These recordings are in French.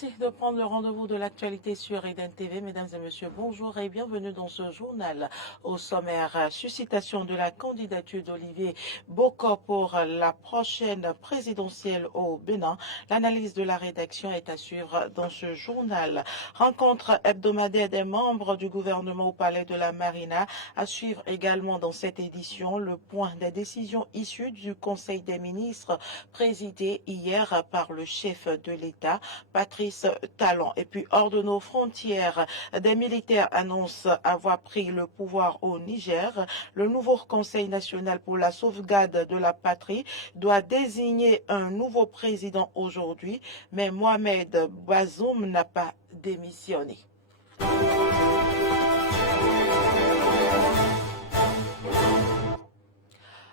Merci de prendre le rendez-vous de l'actualité sur Eden TV. Mesdames et messieurs, bonjour et bienvenue dans ce journal. Au sommaire, suscitation de la candidature d'Olivier Boko pour la prochaine présidentielle au Bénin. L'analyse de la rédaction est à suivre dans ce journal. Rencontre hebdomadaire des membres du gouvernement au Palais de la Marina. À suivre également dans cette édition le point des décisions issues du Conseil des ministres présidé hier par le chef de l'État, Patrice Talon. Et puis, hors de nos frontières, des militaires annoncent avoir pris le pouvoir au Niger. Le nouveau Conseil national pour la sauvegarde de la patrie doit désigner un nouveau président aujourd'hui, mais Mohamed Bazoum n'a pas démissionné.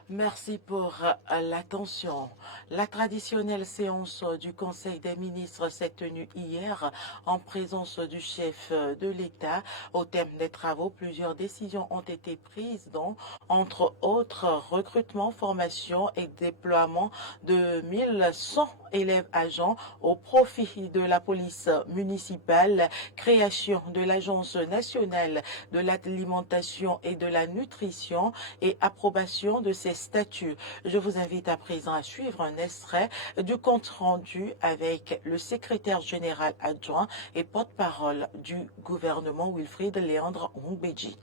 Merci pour l'attention. La traditionnelle séance du Conseil des ministres s'est tenue hier en présence du chef de l'État. Au terme des travaux, plusieurs décisions ont été prises, dont, entre autres, recrutement, formation et déploiement de 1100 élèves agents au profit de la police municipale, création de l'Agence nationale de l'alimentation et de la nutrition et approbation de ces statuts. Je vous invite à présent à suivre un extrait du compte rendu avec le secrétaire général adjoint et porte-parole du gouvernement Wilfried Léandre Ngbeji.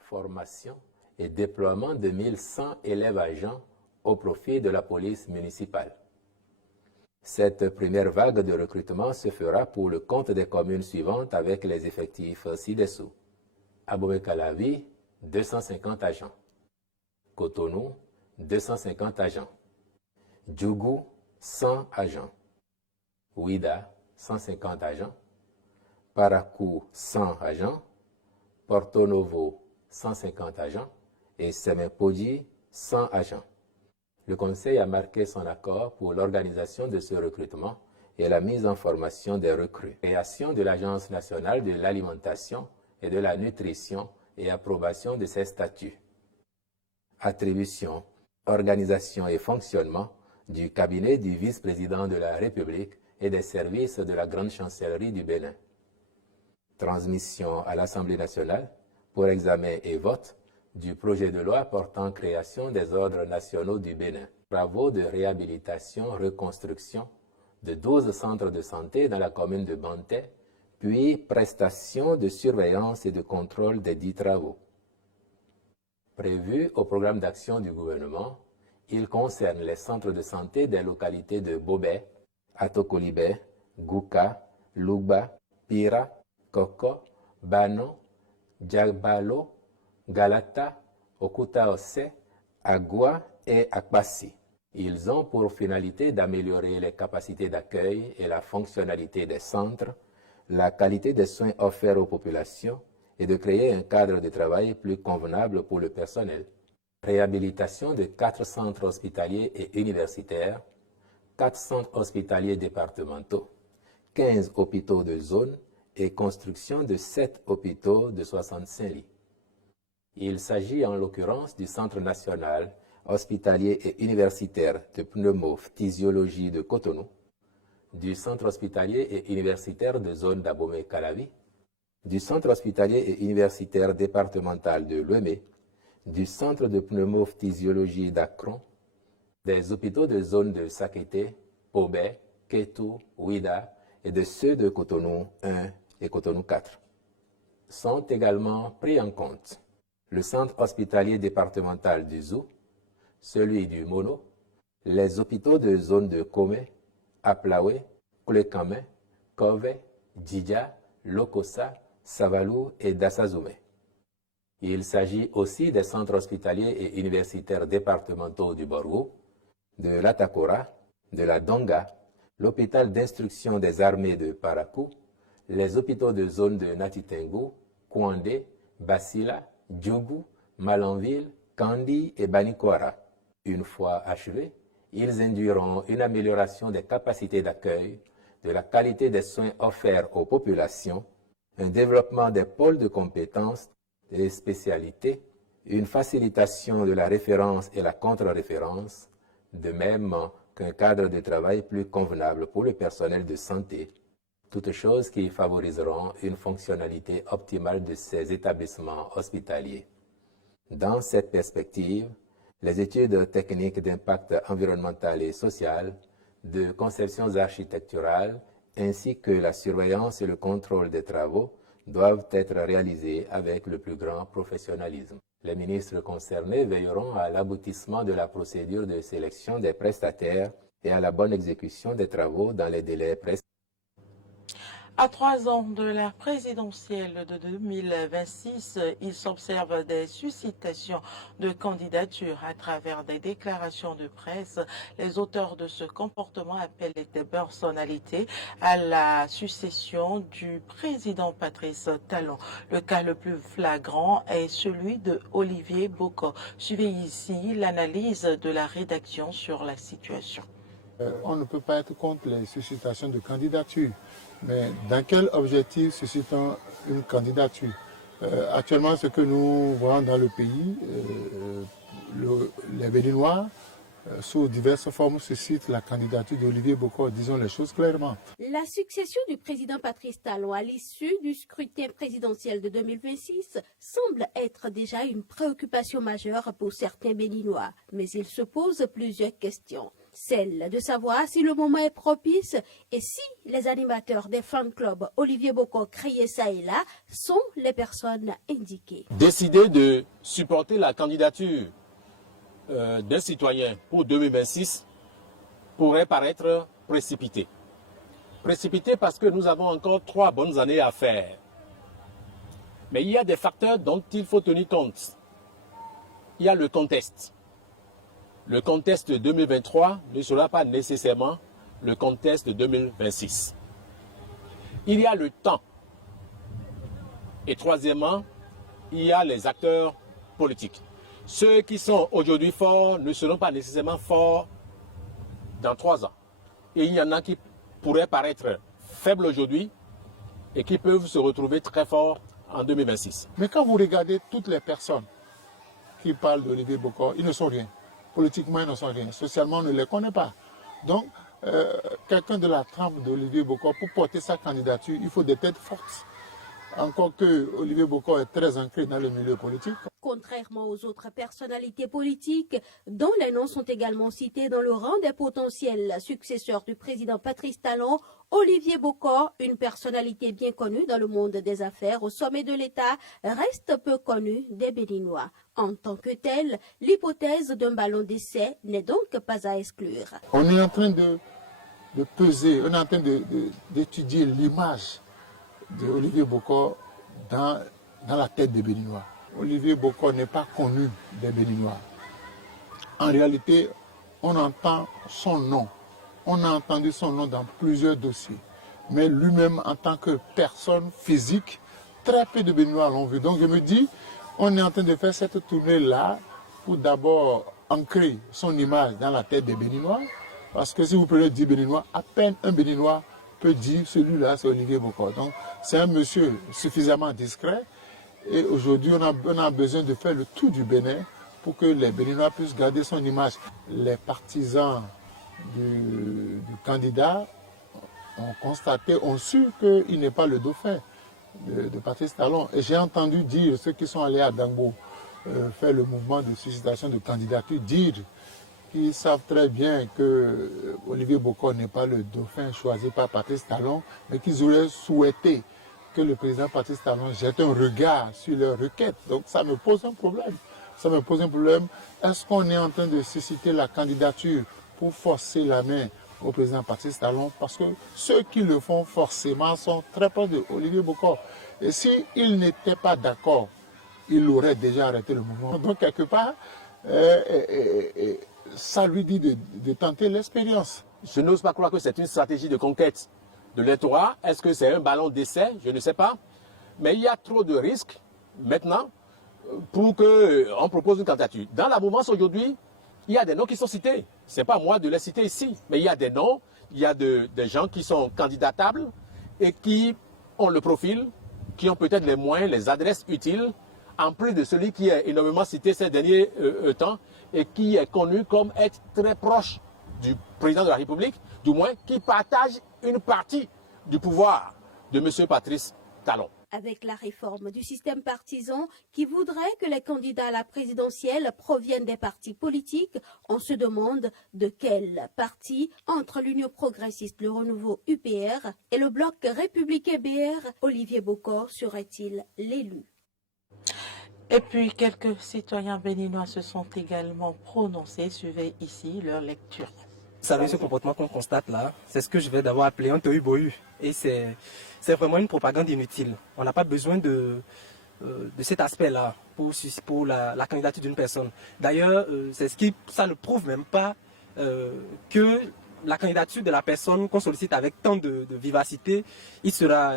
Formation et déploiement de 1100 élèves agents au profit de la police municipale. Cette première vague de recrutement se fera pour le compte des communes suivantes avec les effectifs ci-dessous. Abomey-Calavi, 250 agents. Cotonou, 250 agents. Djougou, 100 agents. Ouida, 150 agents. Parakou, 100 agents. Porto Novo, 150 agents. Et Semempodji, 100 agents. Le Conseil a marqué son accord pour l'organisation de ce recrutement et la mise en formation des recrues. Création de l'Agence nationale de l'alimentation et de la nutrition et approbation de ses statuts. Attribution, organisation et fonctionnement du cabinet du vice-président de la République et des services de la Grande Chancellerie du Bénin. Transmission à l'Assemblée nationale pour examen et vote du projet de loi portant création des ordres nationaux du Bénin. Travaux de réhabilitation-reconstruction de 12 centres de santé dans la commune de Banté, puis prestation de surveillance et de contrôle des dits travaux. Prévu au programme d'action du gouvernement, il concerne les centres de santé des localités de Bobé, Atokolibé, Gouka, Lugba, Pira, Koko, Bano, Djabalo, Galata, Okuta-Ose, Agua et Akbassi. Ils ont pour finalité d'améliorer les capacités d'accueil et la fonctionnalité des centres, la qualité des soins offerts aux populations et de créer un cadre de travail plus convenable pour le personnel. Réhabilitation de 4 centres hospitaliers et universitaires, 4 centres hospitaliers départementaux, 15 hôpitaux de zone et construction de 7 hôpitaux de 65 lits. Il s'agit en l'occurrence du Centre national hospitalier et universitaire de pneumophysiologie de Cotonou, du Centre hospitalier et universitaire de zone d'Abomey-Calavi, du Centre hospitalier et universitaire départemental de Lomé, du Centre de pneumophysiologie d'Akron, des hôpitaux de zone de Sakété, Pobé, Kétou, Ouida et de ceux de Cotonou 1 et Cotonou 4. Sont également pris en compte le centre hospitalier départemental du Zou, celui du Mono, les hôpitaux de zone de Komé, Aplawe, Koulekame, Kove, Djidja, Lokossa, Savalou et Dassazoumé. Il s'agit aussi des centres hospitaliers et universitaires départementaux du Borgo, de l'Atakora, de la Donga, l'hôpital d'instruction des armées de Parakou, les hôpitaux de zone de Natitengu, Kouandé, Basila, Djougou, Malanville, Kandi et Banikwara. Une fois achevés, ils induiront une amélioration des capacités d'accueil, de la qualité des soins offerts aux populations, un développement des pôles de compétences et des spécialités, une facilitation de la référence et la contre-référence, de même qu'un cadre de travail plus convenable pour le personnel de santé, toutes choses qui favoriseront une fonctionnalité optimale de ces établissements hospitaliers. Dans cette perspective, les études techniques d'impact environnemental et social, de conceptions architecturales, ainsi que la surveillance et le contrôle des travaux doivent être réalisées avec le plus grand professionnalisme. Les ministres concernés veilleront à l'aboutissement de la procédure de sélection des prestataires et à la bonne exécution des travaux dans les délais prescrits. À 3 ans de l'ère présidentielle de 2026, il s'observe des suscitations de candidatures à travers des déclarations de presse. Les auteurs de ce comportement appellent des personnalités à la succession du président Patrice Talon. Le cas le plus flagrant est celui de Olivier Boko. Suivez ici l'analyse de la rédaction sur la situation. On ne peut pas être contre les suscitations de candidatures, mais dans quel objectif suscitons une candidature? Actuellement, ce que nous voyons dans le pays, les Béninois, sous diverses formes, suscitent la candidature d'Olivier Boko, disons les choses clairement. La succession du président Patrice Talon à l'issue du scrutin présidentiel de 2026 semble être déjà une préoccupation majeure pour certains Béninois, mais il se pose plusieurs questions. Celle de savoir si le moment est propice et si les animateurs des fan clubs Olivier Boko créés ça et là sont les personnes indiquées. Décider de supporter la candidature d'un citoyen pour 2026 pourrait paraître précipité. Précipité parce que nous avons encore 3 bonnes années à faire. Mais il y a des facteurs dont il faut tenir compte. Il y a le contexte. Le contexte de 2023 ne sera pas nécessairement le contexte de 2026. Il y a le temps. Et troisièmement, il y a les acteurs politiques. Ceux qui sont aujourd'hui forts ne seront pas nécessairement forts dans 3 ans. Et il y en a qui pourraient paraître faibles aujourd'hui et qui peuvent se retrouver très forts en 2026. Mais quand vous regardez toutes les personnes qui parlent d'Olivier Boko, ils ne sont rien. Politiquement, ils ne sont rien. Socialement, on ne les connaît pas. Donc, quelqu'un de la trempe d'Olivier Boko, pour porter sa candidature, il faut des têtes fortes. Encore que Olivier Boko est très ancré dans le milieu politique. Contrairement aux autres personnalités politiques, dont les noms sont également cités dans le rang des potentiels successeurs du président Patrice Talon, Olivier Boko, une personnalité bien connue dans le monde des affaires au sommet de l'État, reste peu connue des Béninois. En tant que tel, l'hypothèse d'un ballon d'essai n'est donc pas à exclure. On est en train de peser, on est en train d'étudier l'image d'Olivier Boko dans la tête des Béninois. Olivier Boko n'est pas connu des Béninois. En réalité, on entend son nom. On a entendu son nom dans plusieurs dossiers. Mais lui-même, en tant que personne physique, très peu de Béninois l'ont vu. Donc je me dis, on est en train de faire cette tournée-là pour d'abord ancrer son image dans la tête des Béninois. Parce que si vous prenez 10 Béninois, à peine un Béninois peut dire celui-là, c'est Olivier Boko. Donc c'est un monsieur suffisamment discret. Et aujourd'hui, on a besoin de faire le tour du Bénin pour que les Béninois puissent garder son image. Les partisans du candidat ont constaté, ont su qu'il n'est pas le dauphin de Patrice Talon. Et j'ai entendu dire, ceux qui sont allés à Dangbo faire le mouvement de suscitation de candidature, dire qu'ils savent très bien que Olivier Boko n'est pas le dauphin choisi par Patrice Talon, mais qu'ils auraient souhaité que le président Patrice Talon jette un regard sur leur requête. Donc ça me pose un problème. Ça me pose un problème. Est-ce qu'on est en train de susciter la candidature pour forcer la main au président Patrice Talon? Parce que ceux qui le font forcément sont très proches de Olivier Boko. Et s'il n'était pas d'accord, il aurait déjà arrêté le mouvement. Donc quelque part, ça lui dit de tenter l'expérience. Je n'ose pas croire que c'est une stratégie de conquête de l'électorat. Est-ce que c'est un ballon d'essai? Je ne sais pas. Mais il y a trop de risques maintenant pour qu'on propose une candidature. Dans la mouvance aujourd'hui, il y a des noms qui sont cités. Ce n'est pas moi de les citer ici, mais il y a des noms, il y a des gens qui sont candidatables et qui ont le profil, qui ont peut-être les moyens, les adresses utiles, en plus de celui qui est énormément cité ces derniers temps et qui est connu comme être très proche du président de la République, du moins qui partage une partie du pouvoir de M. Patrice Talon. Avec la réforme du système partisan qui voudrait que les candidats à la présidentielle proviennent des partis politiques, on se demande de quel parti, entre l'Union progressiste, le Renouveau UPR et le Bloc républicain BR, Olivier Bokor serait-il l'élu. Et puis, quelques citoyens béninois se sont également prononcés. Suivez ici leur lecture. Vous savez, ce comportement qu'on constate là, c'est ce que je vais d'abord appeler un tohu-bohu. Et c'est vraiment une propagande inutile. On n'a pas besoin de cet aspect-là pour la candidature d'une personne. D'ailleurs, ça ne prouve même pas que la candidature de la personne qu'on sollicite avec tant de vivacité, il sera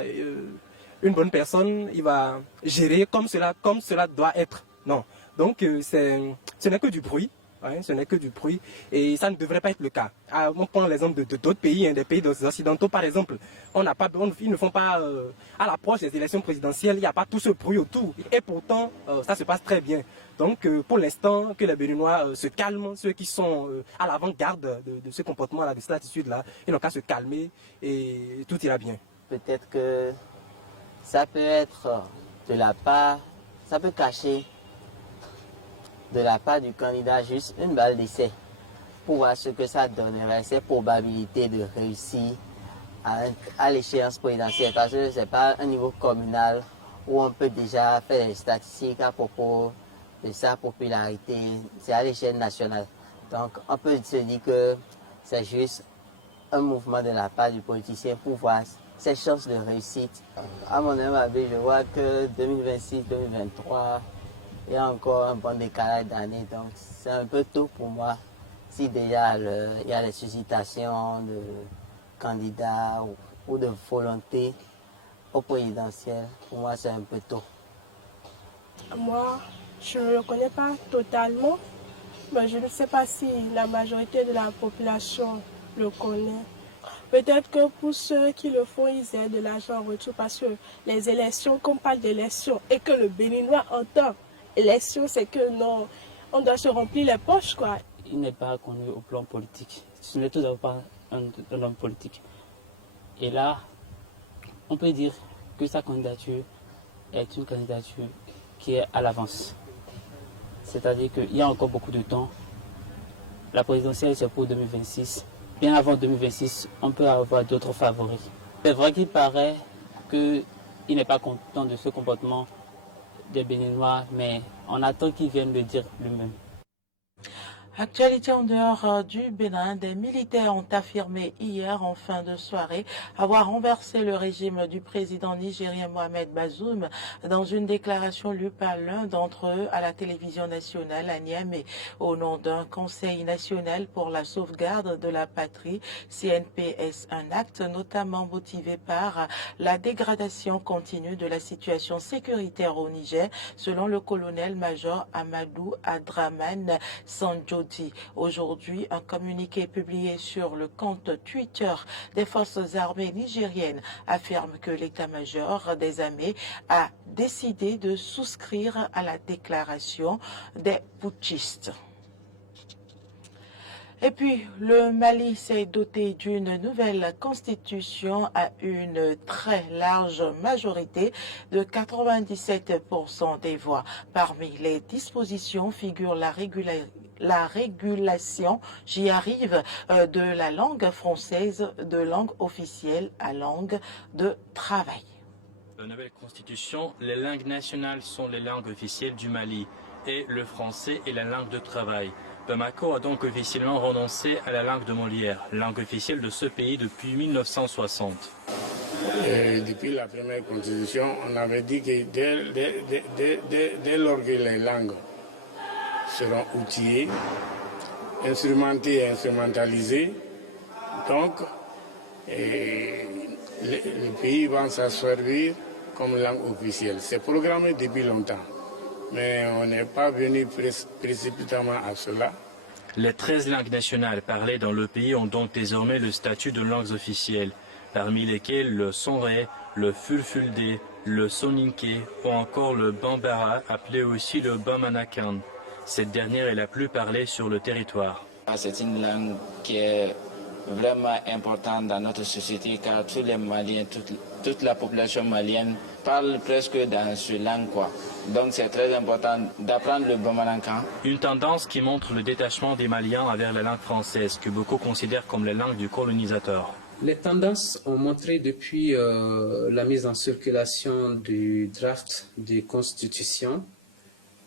une bonne personne, il va gérer comme cela doit être. Non. Donc, ce n'est que du bruit. Ouais, ce n'est que du bruit et ça ne devrait pas être le cas. On prend l'exemple d'autres pays, des pays occidentaux par exemple. Ils ne font pas, à l'approche des élections présidentielles, il n'y a pas tout ce bruit autour. Et pourtant, ça se passe très bien. Donc pour l'instant, que les Béninois se calment, ceux qui sont à l'avant-garde de ce comportement-là, de cette attitude-là, ils n'ont qu'à se calmer et tout ira bien. Peut-être que ça peut être de la part, ça peut cacher de la part du candidat juste une balle d'essai pour voir ce que ça donnerait, ses probabilités de réussir à l'échéance présidentielle, parce que ce n'est pas un niveau communal où on peut déjà faire des statistiques à propos de sa popularité, c'est à l'échelle nationale. Donc on peut se dire que c'est juste un mouvement de la part du politicien pour voir ses chances de réussite. À mon avis, je vois que 2026-2023, il y a encore un bon décalage d'années, donc c'est un peu tôt pour moi. Si déjà il y a des suscitations de candidats ou de volonté au présidentiel, pour moi c'est un peu tôt. Moi, je ne le connais pas totalement, mais je ne sais pas si la majorité de la population le connaît. Peut-être que pour ceux qui le font, ils aient de l'argent en retour, parce que les élections, qu'on parle d'élections et que le Béninois entend élection, c'est que non, on doit se remplir les poches, quoi. Il n'est pas connu au plan politique. Ce n'est tout d'abord pas un homme politique. Et là, on peut dire que sa candidature est une candidature qui est à l'avance. C'est-à-dire qu'il y a encore beaucoup de temps. La présidentielle, c'est pour 2026. Bien avant 2026, on peut avoir d'autres favoris. C'est vrai qu'il paraît qu'il n'est pas content de ce comportement des Béninois, mais on attend qu'il vienne le dire lui-même. Actualité en dehors du Bénin, des militaires ont affirmé hier en fin de soirée avoir renversé le régime du président nigérien Mohamed Bazoum dans une déclaration lue par l'un d'entre eux à la télévision nationale à Niamey au nom d'un Conseil national pour la sauvegarde de la patrie, CNPS, un acte notamment motivé par la dégradation continue de la situation sécuritaire au Niger, selon le colonel-major Amadou Adraman Sanjodi. Aujourd'hui, un communiqué publié sur le compte Twitter des forces armées nigériennes affirme que l'état-major des armées a décidé de souscrire à la déclaration des putschistes. Et puis, le Mali s'est doté d'une nouvelle constitution à une très large majorité de 97% des voix. Parmi les dispositions figure la régulation, j'y arrive, de la langue française de langue officielle à langue de travail. Dans la nouvelle constitution, les langues nationales sont les langues officielles du Mali et le français est la langue de travail. Bamako a donc officiellement renoncé à la langue de Molière, langue officielle de ce pays depuis 1960. Depuis la première constitution, on avait dit que dès lors que les langues seront outillées, instrumentées et instrumentalisées, donc le pays va s'en servir comme langue officielle. C'est programmé depuis longtemps. Mais on n'est pas venu précipitamment à cela. Les 13 langues nationales parlées dans le pays ont donc désormais le statut de langues officielles, parmi lesquelles le Sonré, le Fulfulde, le Soninké ou encore le Bambara, appelé aussi le Bamanakan. Cette dernière est la plus parlée sur le territoire. C'est une langue qui est vraiment important dans notre société car tous les Maliens, toute la population malienne parle presque dans ce langue, quoi. Donc c'est très important d'apprendre le Bamalankan. Une tendance qui montre le détachement des Maliens envers la langue française, que beaucoup considèrent comme la langue du colonisateur. Les tendances ont montré depuis la mise en circulation du draft de constitution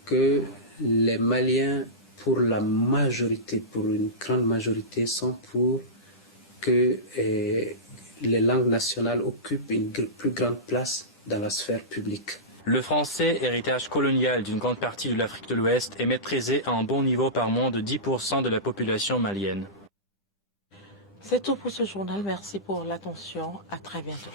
que les Maliens, pour la majorité, pour une grande majorité, sont pour que les langues nationales occupent une plus grande place dans la sphère publique. Le français, héritage colonial d'une grande partie de l'Afrique de l'Ouest, est maîtrisé à un bon niveau par moins de 10% de la population malienne. C'est tout pour ce journal. Merci pour l'attention. À très bientôt.